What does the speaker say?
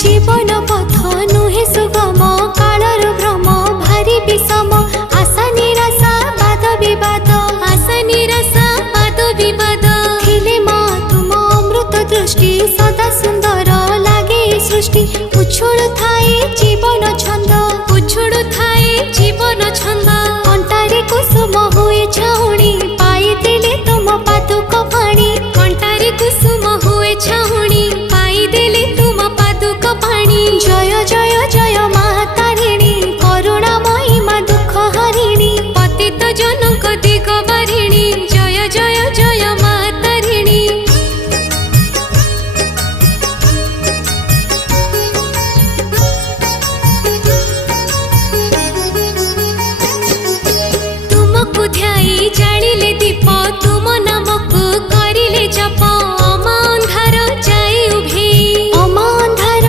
जीवन पथ नुहे सुगम कालर भ्रम भारी विषम आशा निराशा वाद विवाद आशा निराशा वाद विवाद थिले माँ तुम अमृत दृष्टि सदा सुंदर लागे सृष्टि उछुल थाए